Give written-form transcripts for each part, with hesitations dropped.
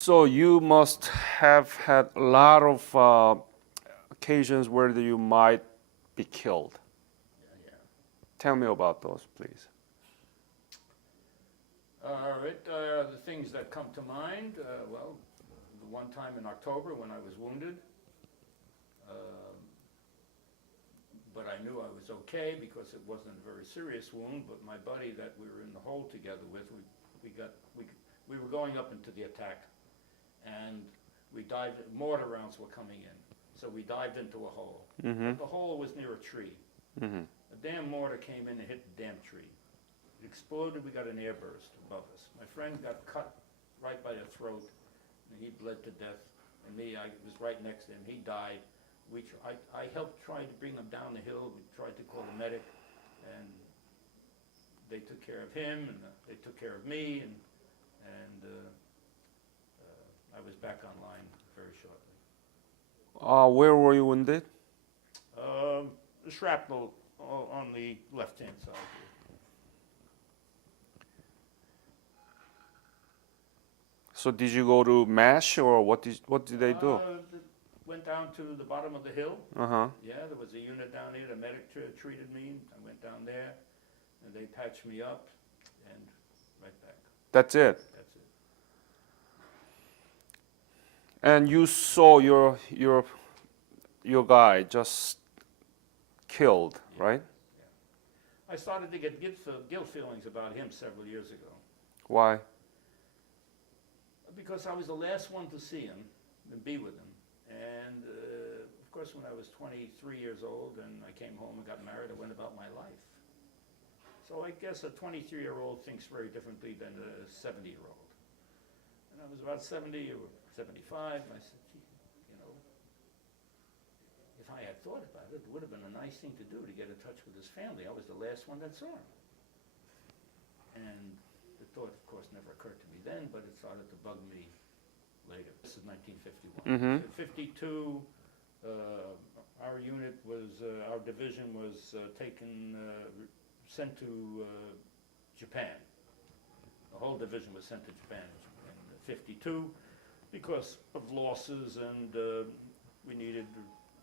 So you must have had a lot of occasions where you might be killed. Yeah, yeah. Tell me about those, please. All right, the things that come to mind, well, the one time in October when I was wounded, um, but I knew I was okay because it wasn't a very serious wound, but my buddy that we were in the hole together with, we were going up into the attack, and we dived, mortar rounds were coming in, so we dived into a hole. Mm-hmm. But the hole was near a tree. Mm-hmm. A damn mortar came in and hit the damn tree. It exploded, we got an airburst above us. My friend got cut right by the throat, and he bled to death. And me, I was right next to him, he died. I helped try to bring him down the hill, we tried to call a medic, and they took care of him, and they took care of me, and I was back online very shortly. Where were you wounded? The shrapnel on the left-hand side here. So did you go to MASH or what did they do? Went down to the bottom of the hill. Uh-huh. Yeah, there was a unit down there. The medic treated me. I went down there, and they patched me up, and right back. That's it. That's it. And you saw your guy just killed, Yeah, right? yeah. I started to get guilt feelings about him several years ago Why? because I was the last one to see him and be with him. And of course, when I was 23 years old and I came home and got married, I went about my life. So I guess a 23-year-old thinks very differently than a 70-year-old. And I was about 70 or 75, and I said, gee, you know, if I had thought about it, it would have been a nice thing to do to get in touch with his family. I was the last one that saw him. And the thought, of course, never occurred to me then, but it started to bug me later. This is 1951. Mm-hmm. In 52, our unit was, our division was sent to Japan. The whole division was sent to Japan in 52 because of losses, and we needed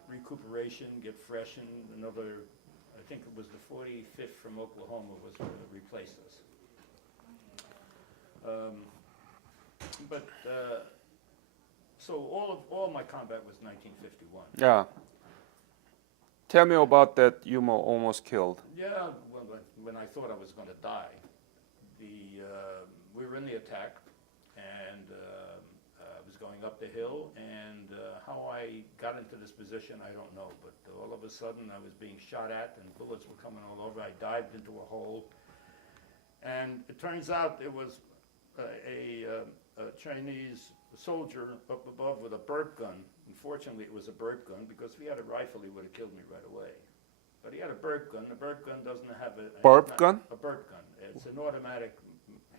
recuperation, get fresh, and another, I think it was the 45th from Oklahoma was replaced us. So all my combat was 1951. Yeah. Tell me about that you almost killed. Yeah, well, when I thought I was going to die, we were in the attack, and I was going up the hill, and how I got into this position, I don't know, but all of a sudden I was being shot at, and bullets were coming all over. I dived into a hole, and it turns out it was a Chinese soldier up above with a burp gun. Unfortunately, it was a burp gun, because if he had a rifle, he would have killed me right away. But he had a burp gun. The burp gun doesn't have Burp gun? A burp gun. It's an automatic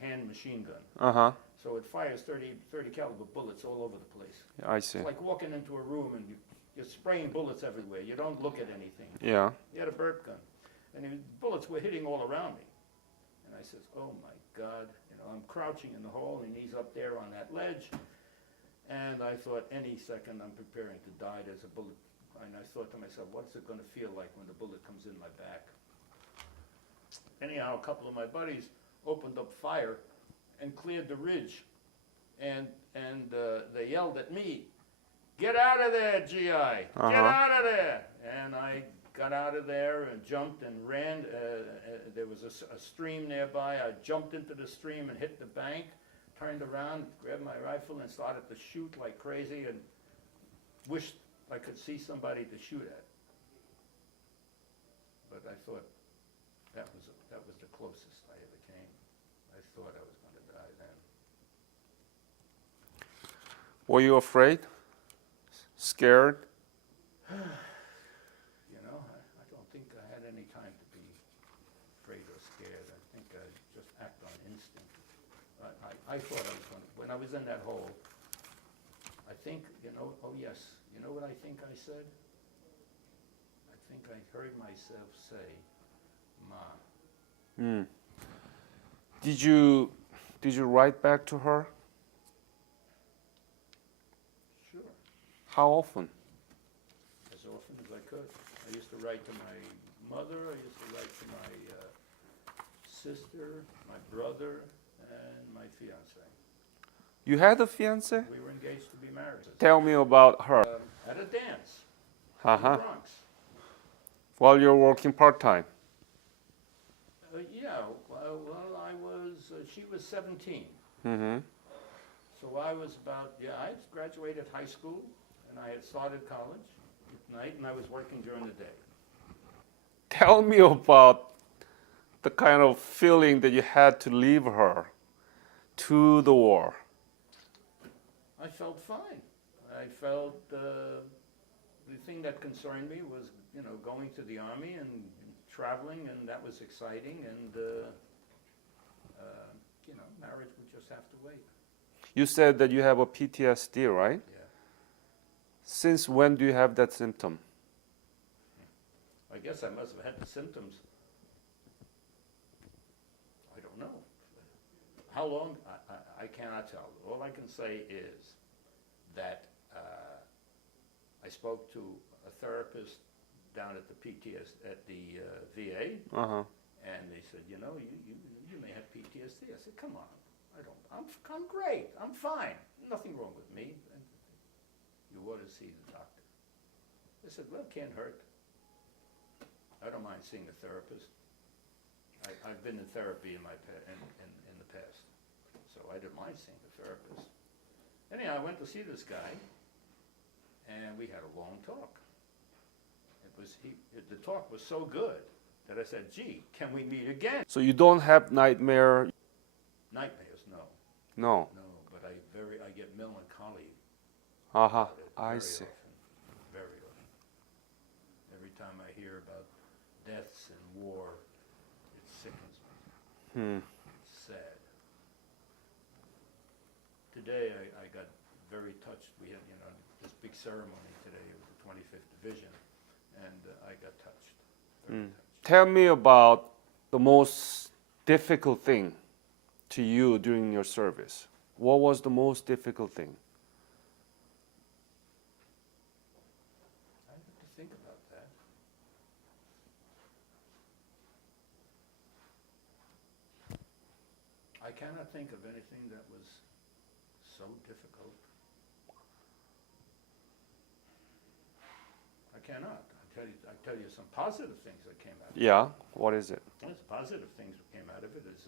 hand machine gun. Uh-huh. So it fires 30 caliber bullets all over the place. I see. It's like walking into a room and you're spraying bullets everywhere. You don't look at anything. Yeah. He had a burp gun. And bullets were hitting all around me. And I says, oh my God. You know, I'm crouching in the hole, and he's up there on that ledge. And I thought, any second I'm preparing to die. There's a bullet. And I thought to myself, what's it going to feel like when the bullet comes in my back? Anyhow, a couple of my buddies opened up fire and cleared the ridge. And they yelled at me, get out of there, GI, get out of there. And I got out of there and jumped and ran. There was a stream nearby. I jumped into the stream and hit the bank, turned around, grabbed my rifle, and started to shoot like crazy, and wished I could see somebody to shoot at. But I thought that was the closest I ever came. I thought I was going to die then. Were you afraid? Scared? You know, I don't think I had any time to be afraid or scared. I think I just act on instinct. I thought I was going to, when I was in that hole, I think, you know, oh yes, you know what I think I said? I think I heard myself say, Ma. Hmm. Did you write back to her? How often? as often as I could. I used to write to my mother, I used to write to my sister, my brother, and my fiance. You had a fiance? We were engaged to be married. Tell me about her. At a dance in the Uh-huh. Bronx. While you're working part-time. Yeah, well, she was 17. Mm-hmm. So I was I graduated high school, and I had started college at night, and I was working during the day. Tell me about the kind of feeling that you had to leave her to the war. I felt fine. I felt the thing that concerned me was, going to the army and traveling, and that was exciting, and, marriage would just have to wait. You said that you have a PTSD, right? Yeah. Since when do you have that symptom? I guess I must have had the symptoms. I don't know. How long? I cannot tell. All I can say is that I spoke to a therapist down at the VA, Uh-huh. and they said, you may have PTSD. I said, come on, I don't. I'm great. I'm fine. Nothing wrong with me. And you ought to see the doctor. I said, well, it can't hurt. I don't mind seeing a therapist. I've been in therapy in the past, so I didn't mind seeing a therapist. Anyhow, I went to see this guy, and we had a long talk. The talk was so good that I said, gee, can we meet again? So you don't have nightmare? Nightmares, no. No. No, but I get melancholy. Uh-huh. about it I very see. often, very often. Every time I hear about deaths and war, it sickens me. Hmm. It's sad. Today I got very touched. We had, this big ceremony today of the 25th Division, and I got touched. Very touched. Tell me about the most difficult thing to you during your service. What was the most difficult thing? I have to think about that. I cannot think of anything that was so difficult. I cannot. I tell you some positive things that came out of it. Yeah. What is it? Yes, positive things that came out of it is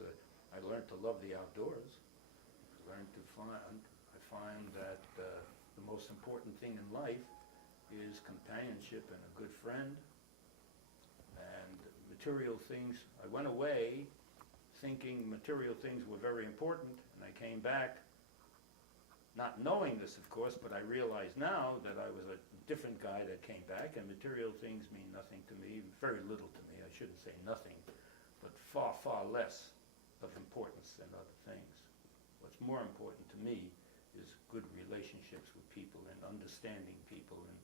I learned to love the outdoors. I find that the most important thing in life is companionship and a good friend. And material things, I went away thinking material things were very important, and I came back not knowing this, of course, but I realize now that I was a different guy that came back, and material things mean nothing to me, very little to me. I shouldn't say nothing, but far, far less of importance than other things. What's more important to me is good relationships with people and understanding people and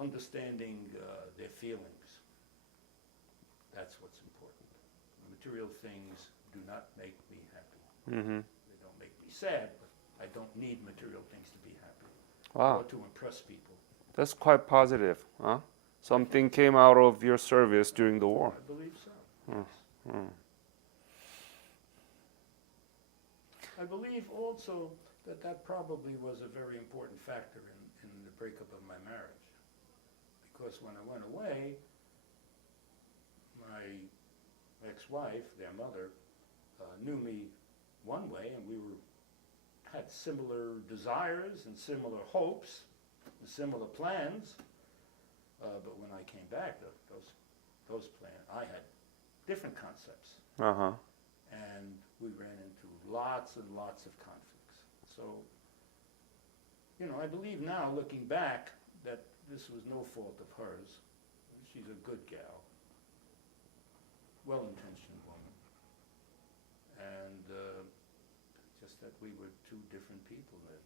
understanding their feelings. That's what's important. Material things do not make me happy. Mm-hmm. They don't make me sad, but I don't need material things to be happy Wow. or to impress people. That's quite positive, huh? Something came out of your service during the war. I believe so. Mm, Yes. mm. I believe also that probably was a very important factor in the breakup of my marriage. Because when I went away, my ex-wife, their mother, knew me one way, and we had similar desires and similar hopes and similar plans. But when I came back, those plans, I had different concepts. Uh-huh. And we ran into lots and lots of conflicts. So, I believe now, looking back, that this was no fault of hers. She's a good gal, well-intentioned woman. And just that we were two different people then.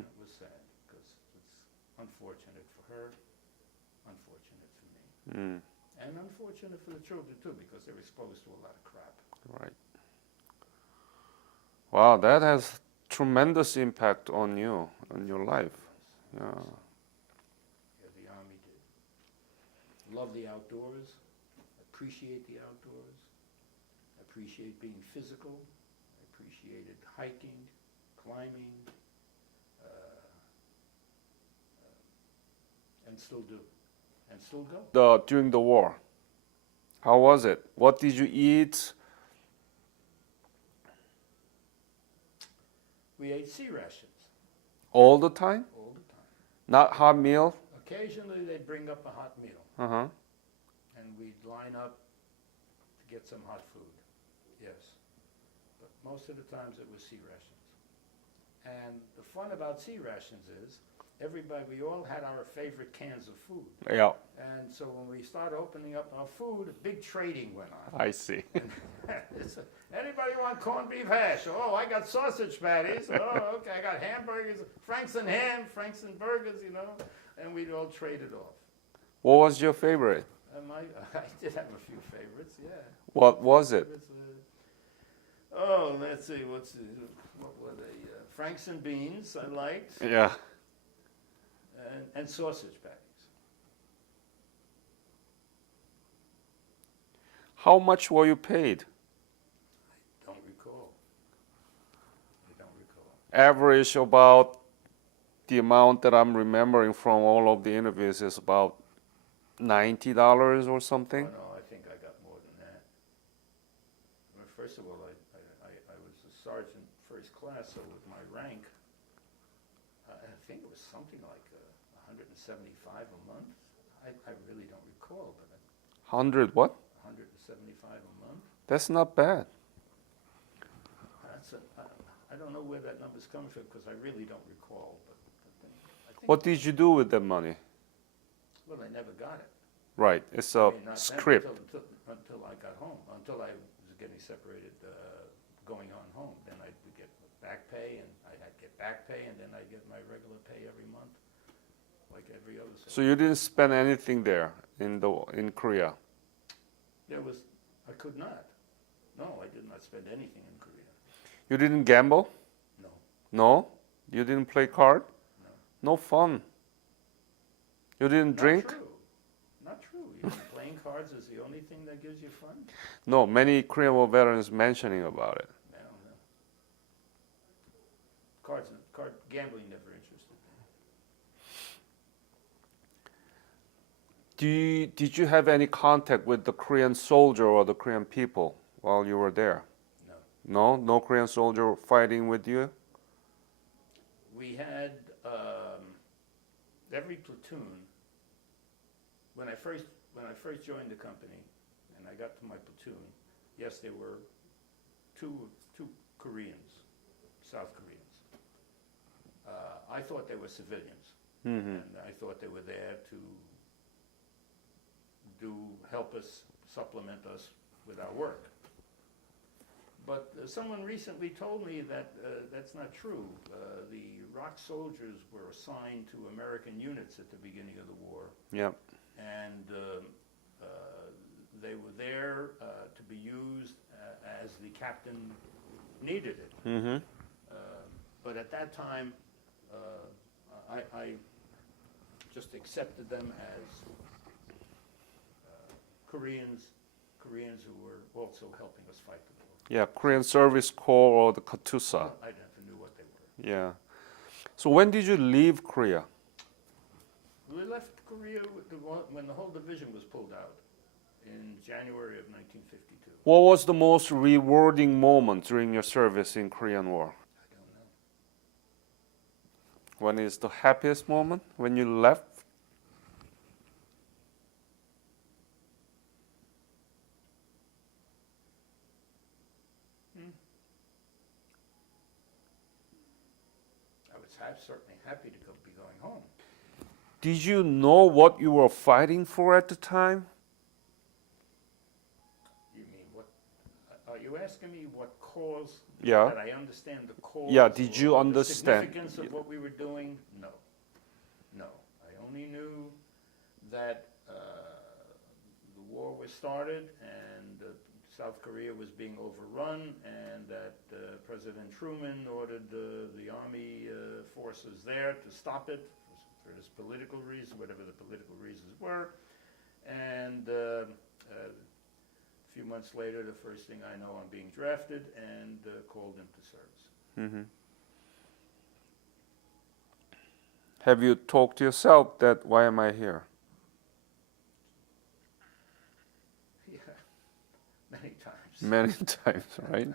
It was sad, because it's unfortunate for her, unfortunate for me. Mm. And unfortunate for the children too, because they're exposed to a lot of crap. Right. Wow, that has tremendous impact on you, on your life. Yeah. Yeah, the Army did. Love the outdoors, appreciate the outdoors, appreciate being physical, appreciated hiking, climbing, and still do, and still go. During the war, how was it? What did you eat? We ate sea rations All the time? all the time. Not hot meal? Occasionally they'd bring up a hot meal, Uh-huh. and we'd line up to get some hot food, yes. But most of the times it was sea rations. And the fun about sea rations is, we all had our favorite cans of food. Yeah, And so when we started opening up our food, big trading went on. I see. Anybody want corned beef hash? Oh, I got sausage patties. Oh, okay, I got hamburgers, Franks and ham, Franks and burgers, and we'd all trade it off. What was your favorite? And I did have a few favorites, yeah. What was it? Let's see, what were they? Franks and beans, I liked, Yeah. and sausage patties. How much were you paid? Don't recall. I don't recall. Average about the amount that I'm remembering from all of the interviews is about $90 or something. Oh, no, I think I got more than that. Well, first of all, I was a sergeant first class, so with my rank, I think it was something like 175 a month. I really don't recall, but 100 what? 175 a month. That's not bad. I don't know where that number's coming from because I really don't recall. But I think, What did you do with the money? well, I never got it. Right, it's I a mean, not script. until I got home, until I was getting separated, going on home. Then I would get back pay, and I'd get back pay, and then I'd get my regular pay every month, like every other. So you didn't spend anything there in Korea? I could not. No, I did not spend anything in Korea. You didn't gamble? No. No? You didn't play card? No. No fun? You didn't drink? Not true. You mean playing cards is the only thing that gives you fun? No, many Korean War veterans mentioning about it. I don't know. Card gambling never interested me. Did you have any contact with the Korean soldier or the Korean people while you were there? No. No? No Korean soldier fighting with you? We had every platoon. When I first joined the company, and I got to my platoon, yes, there were two Koreans, South Koreans. I thought they were civilians, and I thought they were there to help us, supplement us with our work. But someone recently told me that that's not true. The ROK soldiers were assigned to American units at the beginning of the war. Yeah. And they were there to be used as the captain needed it. Mm-hmm. But at that time, I just accepted them as Koreans who were also helping us fight the war. Yeah, Korean Service Corps or the Katusa. I never knew what they were. Yeah. So when did you leave Korea? We left Korea when the whole division was pulled out in January of 1952. What was the most rewarding moment during your service in Korean War? I don't know. When is the happiest moment? When you left? I was certainly happy to be going home. Did you know what you were fighting for at the time? You mean what? Are you asking me what cause? Yeah. That I understand the cause? Yeah, did you or understand? the significance of what we were doing? No. No. I only knew that the war was started and South Korea was being overrun, and that President Truman ordered the army forces there to stop it for his political reasons, whatever the political reasons were. And a few months later, the first thing I know, I'm being drafted and called into service. Mm-hmm. Have you talked to yourself that why am I here? Yeah, many times. Many times, right?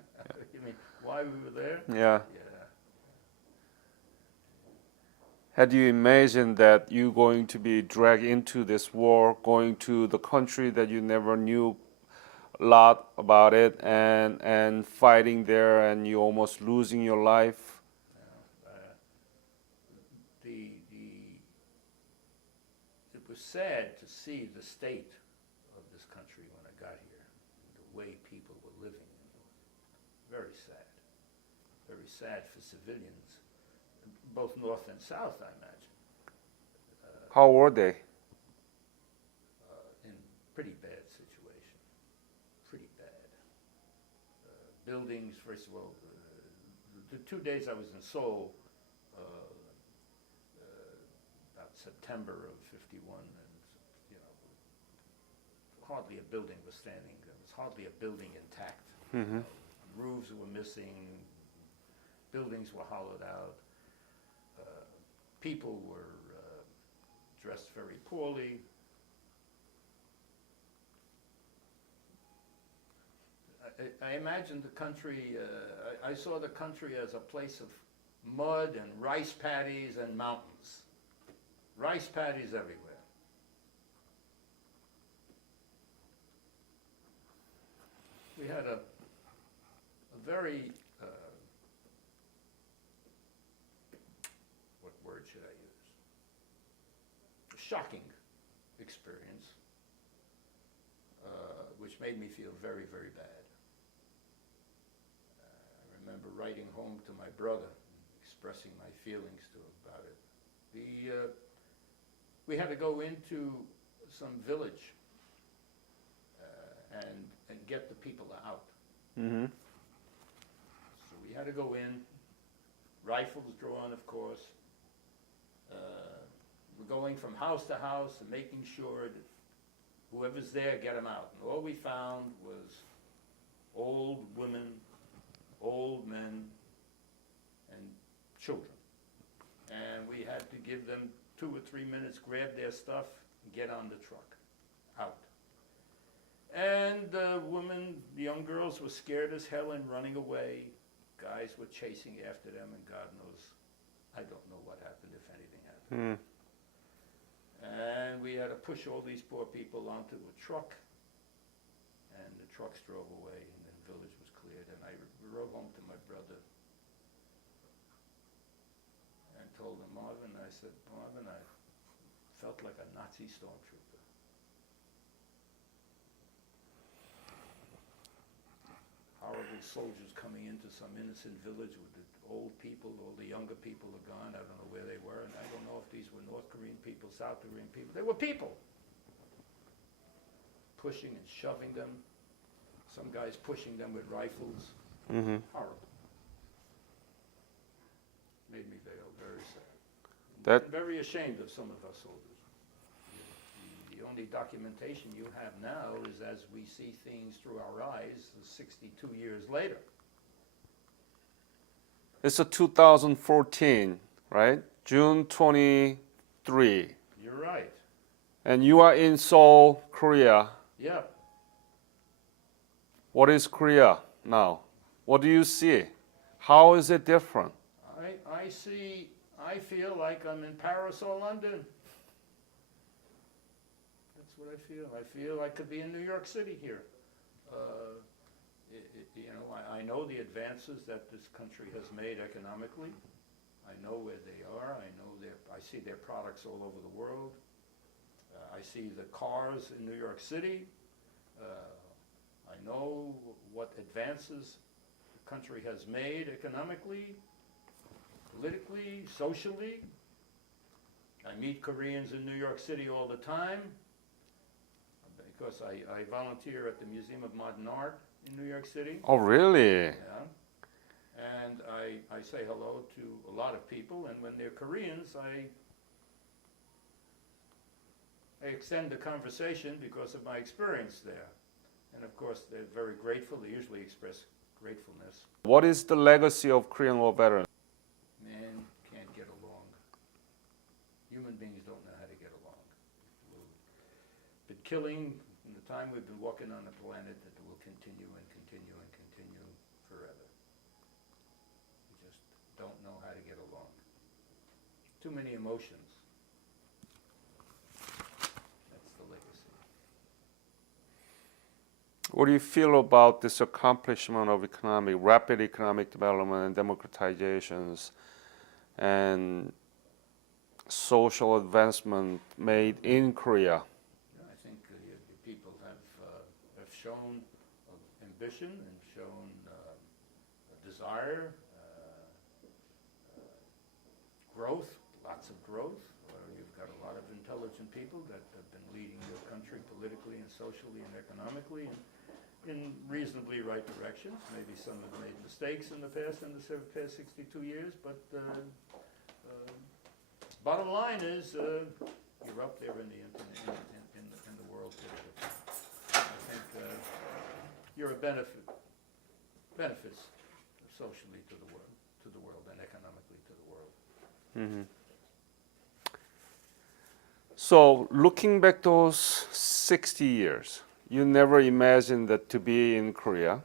You mean why we were there? Yeah. Yeah. Had you imagined that you going to be dragged into this war, going to the country that you never knew a lot about it, and fighting there, and you almost losing your life? It was sad to see the state of this country when I got here, the way people were living. Very sad. Very sad for civilians, both north and south, I imagine. How were they? In pretty bad situation. Pretty bad. Buildings, first of all, the 2 days I was in Seoul, about September of '51, and hardly a building was standing. There was hardly a building intact. Mm-hmm. Roofs were missing. Buildings were hollowed out. People were dressed very poorly. I imagined the country, I saw the country as a place of mud and rice paddies and mountains. Rice paddies everywhere. We had a very, what word should I use? Shocking experience, which made me feel very, very bad. I remember writing home to my brother, expressing my feelings to him about it. We had to go into some village and get the people out. Mm-hmm. So we had to go in, rifles drawn, of course. We're going from house to house and making sure that whoever's there, get them out. And all we found was old women, old men, and children. And we had to give them 2 or 3 minutes, grab their stuff, and get on the truck, out. And the women, the young girls were scared as hell and running away. Guys were chasing after them, and God knows, I don't know what happened, if anything happened. Mm. And we had to push all these poor people onto a truck, and the trucks drove away, and the village was cleared. And I wrote home to my brother and told him, Marvin, I said, Marvin, I felt like a Nazi stormtrooper. Horrible soldiers coming into some innocent village with the old people, all the younger people are gone. I don't know where they were, and I don't know if these were North Korean people, South Korean people. They were people. Pushing and shoving them. Some guys pushing them with rifles. Mm-hmm. Horrible. Made me feel very sad. That- I'm very ashamed of some of our soldiers. The only documentation you have now is as we see things through our eyes 62 years later. It's a 2014, right? June 23. You're right. And you are in Seoul, Korea. Yeah. What is Korea now? What do you see? How is it different? I feel like I'm in Paris or London. That's what I feel. I feel I could be in New York City here. I know the advances that this country has made economically. I know where they are. I see their products all over the world. I see the cars in New York City. I know what advances the country has made economically, politically, socially. I meet Koreans in New York City all the time because I volunteer at the Museum of Modern Art. in New York City. Oh, really? Yeah. And I say hello to a lot of people, and when they're Koreans, I extend the conversation because of my experience there. And of course, they're very grateful. They usually express gratefulness. What is the legacy of Korean War veterans? Man can't get along. Human beings don't know how to get along. But killing, in the time we've been walking on the planet, that will continue and continue and continue forever. We just don't know how to get along. Too many emotions. That's the legacy. What do you feel about this accomplishment of rapid economic development and democratizations and social advancement made in Korea? Yeah, I think the people have shown ambition and shown a desire, growth, lots of growth. You've got a lot of intelligent people that have been leading your country politically and socially and economically in reasonably right directions. Maybe some have made mistakes in the past, past 62 years, but bottom line is you're up there in the world. I think you're a benefits socially to the world and economically to the world. Mm-hmm. So, looking back those 60 years, you never imagined that to be in Korea.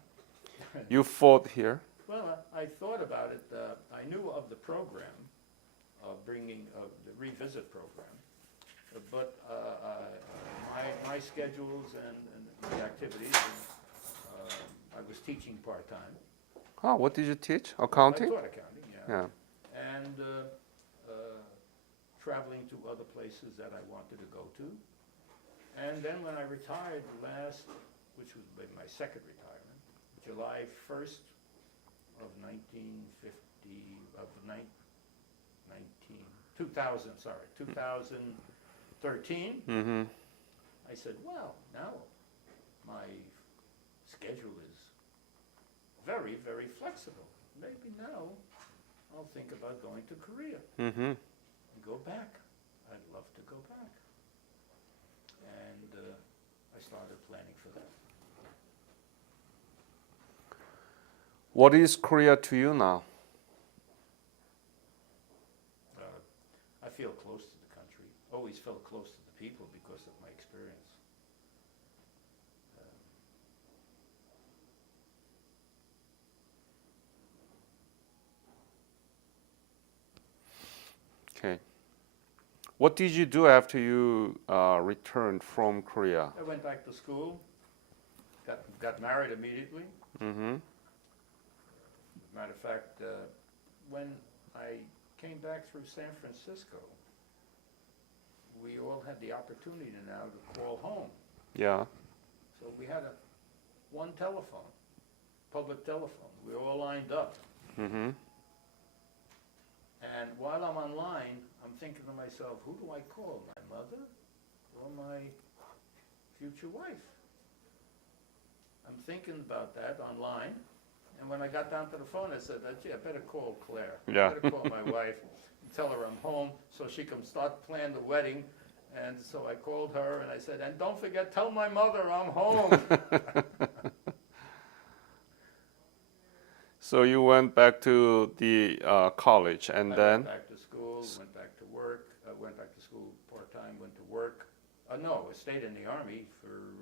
You fought here. Well, I thought about it. I knew of the program, bringing the revisit program, but my schedules and the activities. I was teaching part time. Oh, what did you teach? I Accounting? taught accounting, yeah. Yeah. And traveling to other places that I wanted to go to. And then when I retired which was my second retirement, July 1st of 2013, Mm-hmm. I said, well, now my schedule is very, very flexible. Maybe now I'll think about going to Korea Mm-hmm. and go back. I'd love to go back. And I started planning for that. What is Korea to you now? I feel close to the country. Always felt close to the people because of my experience. Okay. What did you do after you returned from Korea? I went back to school, got married immediately. Mm-hmm. Matter of fact, when I came back through San Francisco, we all had the opportunity now to call home. Yeah. So we had one telephone, public telephone. We were all lined up. Mm-hmm. And while I'm online, I'm thinking to myself, who do I call? My mother or my future wife? I'm thinking about that online. And when I got down to the phone, I said, gee, I better call Claire. Yeah. I better call my wife and tell her I'm home so she can start planning the wedding. And so I called her and I said, and don't forget, tell my mother I'm home. So you went back to the college and I then? went back to school, went back to work, went back to school part-time, went to work. No, I stayed in the Army for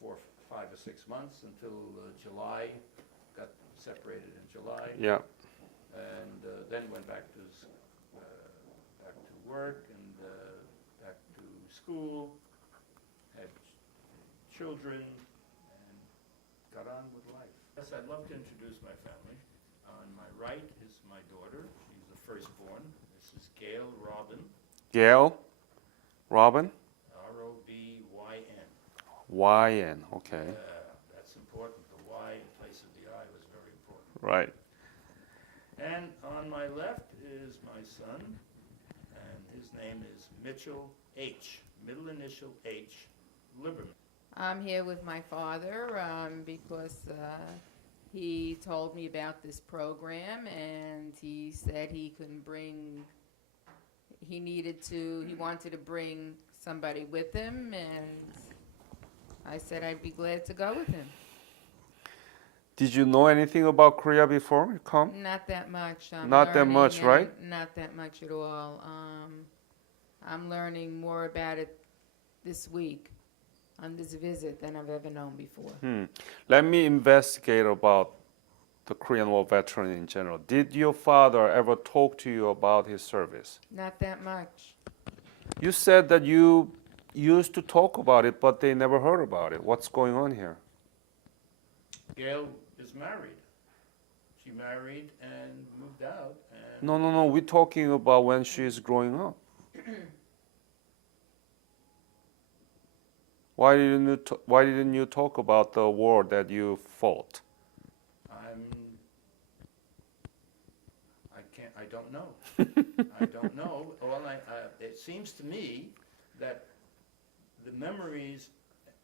4, 5 or 6 months until July, got separated in July. Yeah. And then went back to work and back to school, had children, and got on with life. Yes, I'd love to introduce my family. On my right is my daughter. She's the firstborn. This is Gail Robin, Gail? Robin? R-O-B-Y-N. Y-N, okay. That's important. The Y in place of the I was very important. Right. And on my left is my son, and his name is Mitchell H., middle initial H, Liberman. I'm here with my father because he told me about this program and he said he couldn't bring, he wanted to bring somebody with him, and I said I'd be glad to go with him. Did you know anything about Korea before you come? Not that much. I'm Not that learning, much, right? Not that much at all. I'm learning more about it this week on this visit than I've ever known before. Let me investigate about the Korean War veteran in general. Did your father ever talk to you about his service? Not that much. You said that you used to talk about it, but they never heard about it. What's going on here? Gail is married. She married and moved out. And No. We're talking about when she's growing up. Why didn't you talk about the war that you fought? I don't know. I don't know. It seems to me that the memories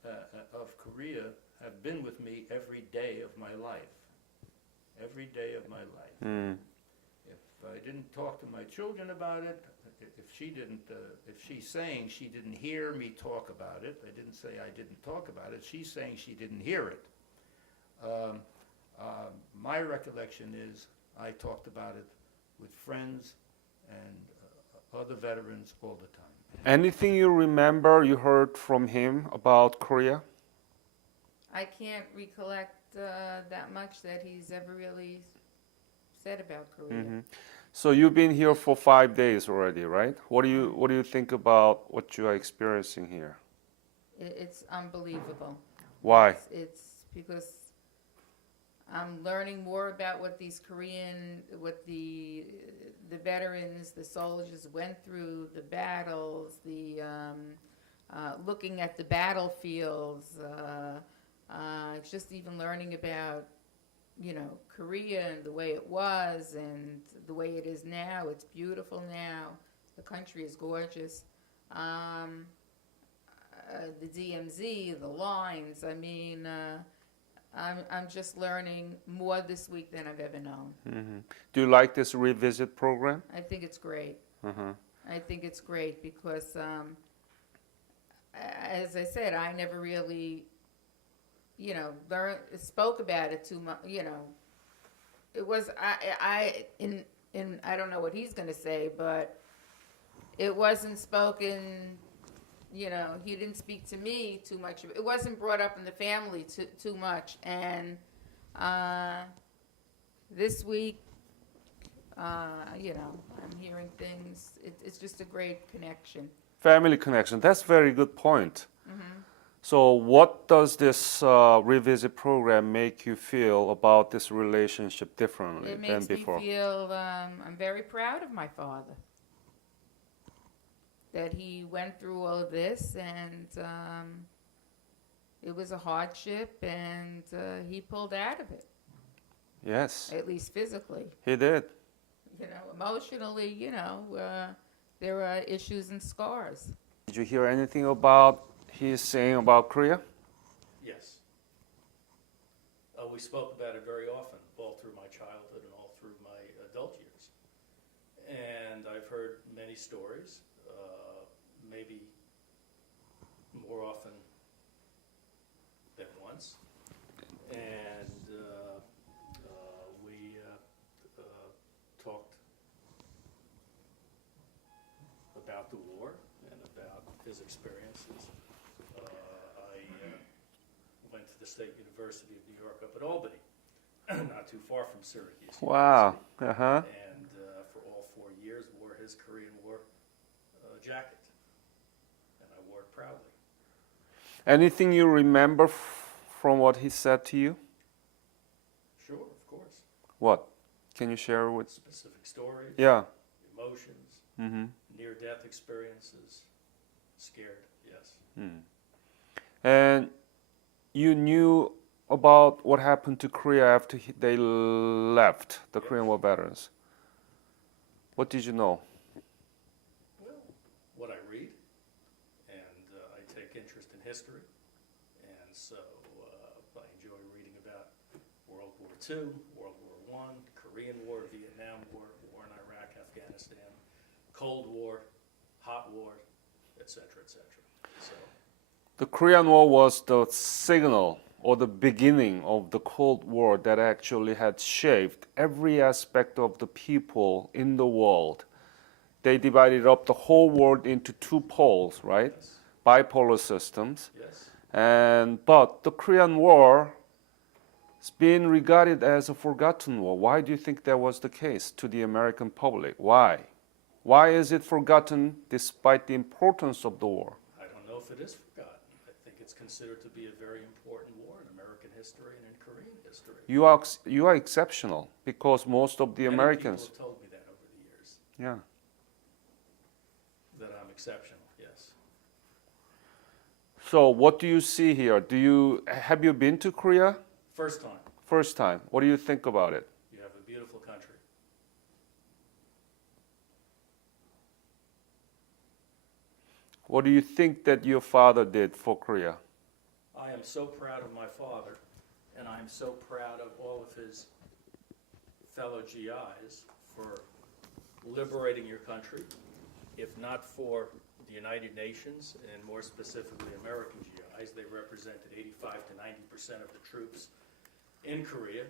of Korea have been with me every day of my life. Every day of my life. If I didn't talk to my children about it, if she's saying she didn't hear me talk about it, I didn't say I didn't talk about it, she's saying she didn't hear it. My recollection is I talked about it with friends and other veterans all the time. Anything you remember you heard from him about Korea? I can't recollect that much that he's ever really said about Korea. So you've been here for 5 days already, right? What do you think about what you are experiencing here? It's unbelievable. Why? It's because I'm learning more about what what the veterans, the soldiers went through, the battles, looking at the battlefields. It's just even learning about, Korea and the way it was and the way it is now. It's beautiful now. The country is gorgeous. The DMZ, the lines. I mean, I'm just learning more this week than I've ever known. Do you like this revisit program? I think it's great. I think it's great because, as I said, I never really, spoke about it too much. It was I don't know what he's going to say, but it wasn't spoken. He didn't speak to me too much. It wasn't brought up in the family too much. And this week, I'm hearing things. It's just a great connection. Family connection. That's a very good point. So what does this revisit program make you feel about this relationship differently It than makes before? me feel I'm very proud of my father. That he went through all of this, and it was a hardship, and he pulled out of it. Yes. At least physically. He did. Emotionally, there are issues and scars. Did you hear anything about his saying about Korea? Yes. We spoke about it very often, all through my childhood and all through my adult years. And I've heard many stories, maybe more often than once. And we talked about the war and about his experiences. I went to the State University of New York up at Albany, not too far from Syracuse. Wow. University. And for all 4 years wore his Korean War jacket, and I wore it proudly. Anything you remember from what he said to you? Sure, of course. What? Can you share with? Specific stories, Yeah. emotions, near-death experiences, scared, yes. And you knew about what happened to Korea after they left, the Yes. Korean War veterans. What did you know? Well, what I read, and I take interest in history, II, World War I, Korean War, Vietnam War, War in Iraq, Afghanistan, Cold War, Hot War, et cetera, et cetera. So, The Korean War was the signal or the beginning of the Cold War that actually had shaped every aspect of the people in the world. They divided up the whole world into two poles, right? yes, Bipolar systems. yes. But the Korean War is being regarded as a forgotten war. Why do you think that was the case to the American public? Why? Why is it forgotten despite the importance of the war? I don't know if it is forgotten. I think it's considered to be a very important war in American history and in Korean history. You are exceptional because most of the Many Americans, people have told me that over the years, yeah. that I'm exceptional, yes. So what do you see here? Have you been to Korea? First time, First time. What do you think about it? you have a beautiful country. What do you think that your father did for Korea? I am so proud of my father, and I am so proud of all of his fellow GIs for liberating your country. If not for the United Nations, and more specifically American GIs, they represented 85 to 90% of the troops in Korea.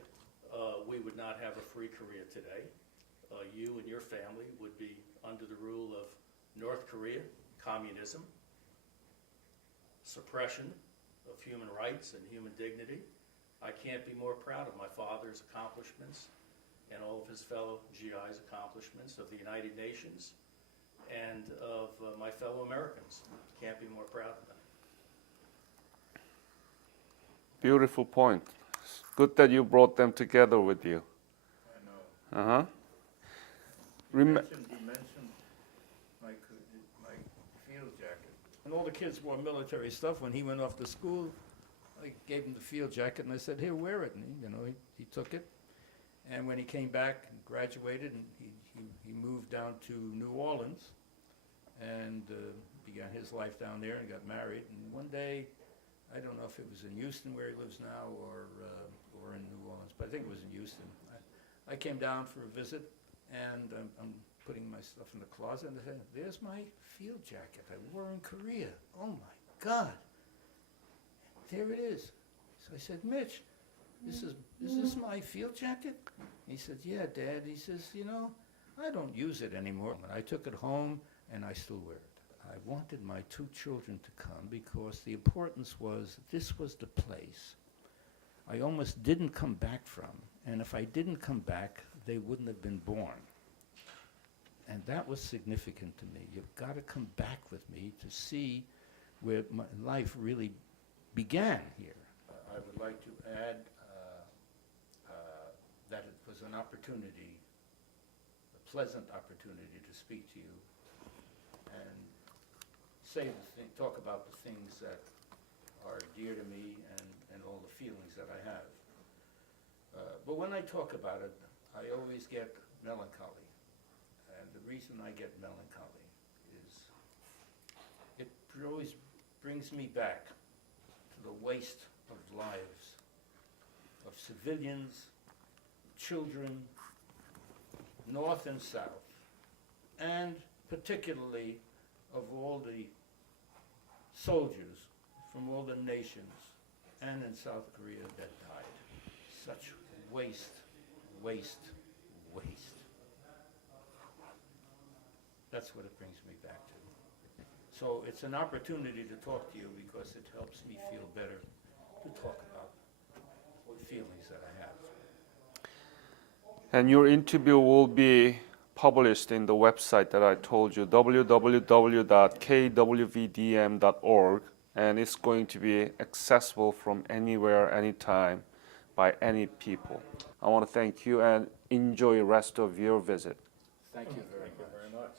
We would not have a free Korea today. You and your family would be under the rule of North Korea, communism, suppression of human rights and human dignity. I can't be more proud of my father's accomplishments and all of his fellow GIs' accomplishments, of the United Nations, and of my fellow Americans. Can't be more proud of them. Beautiful point. Good that you brought them together with you. I know. Uh-huh. He mentioned my field jacket. And all the kids wore military stuff. When he went off to school, I gave him the field jacket, and I said, "Here, wear it." And he took it. And when he came back and graduated, and he moved down to New Orleans, and began his life down there, and got married. And one day, I don't know if it was in Houston where he lives now, or in New Orleans, but I think it was in Houston. I came down for a visit, and I'm putting my stuff in the closet, and I said, "There's my field jacket I wore in Korea. Oh my God, there it is." So I said, "Mitch, is this my field jacket?" He said, "Yeah, Dad." He says, "I don't use it anymore." And I took it home, and I still wear it. I wanted my two children to come because the importance was this was the place I almost didn't come back from. And if I didn't come back, they wouldn't have been born. And that was significant to me. You've got to come back with me to see where my life really began here. I would like to add that it was an opportunity, a pleasant opportunity to speak to you and talk about the things that are dear to me and all the feelings that I have. But when I talk about it, I always get melancholy. And the reason I get melancholy is it always brings me back to the waste of lives of civilians, children, north and south, and particularly of all the soldiers from all the nations and in South Korea that died. Such waste, waste, waste. That's what it brings me back to. So it's an opportunity to talk to you because it helps me feel better to talk about the feelings that I have. And your interview will be published in the website that I told you, www.kwvdm.org, and it's going to be accessible from anywhere, anytime, by any people. I want to thank you and enjoy the rest of your visit. Thank you very much.